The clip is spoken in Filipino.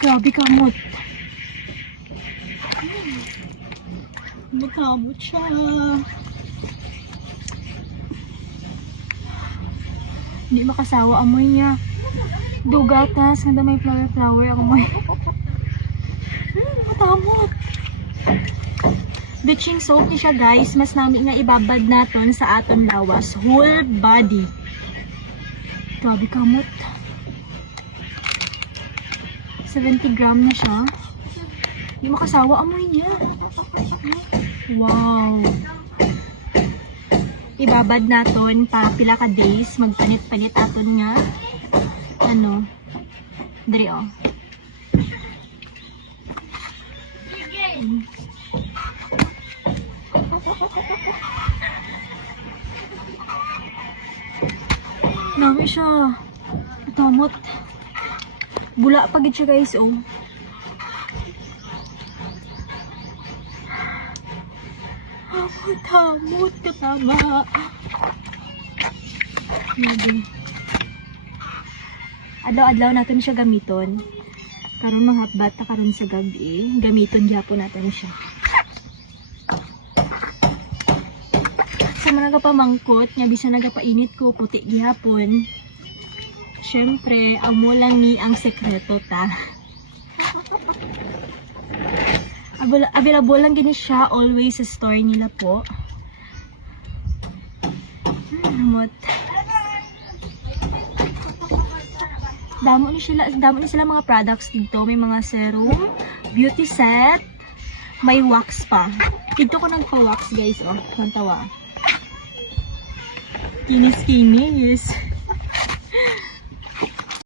Grabe kamot. Makamot siya. Hindi makasawa amoy niya. Dugatas, nanda may flower amoy. Makamot. Bleaching soap niya siya guys. Mas namin nga ibabad naton sa aton lawas. Whole body. Grabe kamot. 70 gram na siya. Hindi makasawa amoy niya. Wow. Ibabad naton para pila ka days. Magpanit-panit aton nga. Ano? Dali oh. Nami siya. Tamot. Bula pa gid siya guys oh. Tamot katama. Adlaw-adlaw natin siya gamiton. Karon manghatbat ta karon sa gabi, gamiton gyapon natin siya. Sa mga nagapamangkot, nga bisan nagapainit ko puti gihapon. Syempre, amo lang ni ang sekreto ta. Available lang gini siya always sa store nila po. Amot. Damo ni sila mga products dito. May mga serum, beauty set, may wax pa. Dito ko nagpa-wax guys, oh. Kantawa. Kinis-kinis.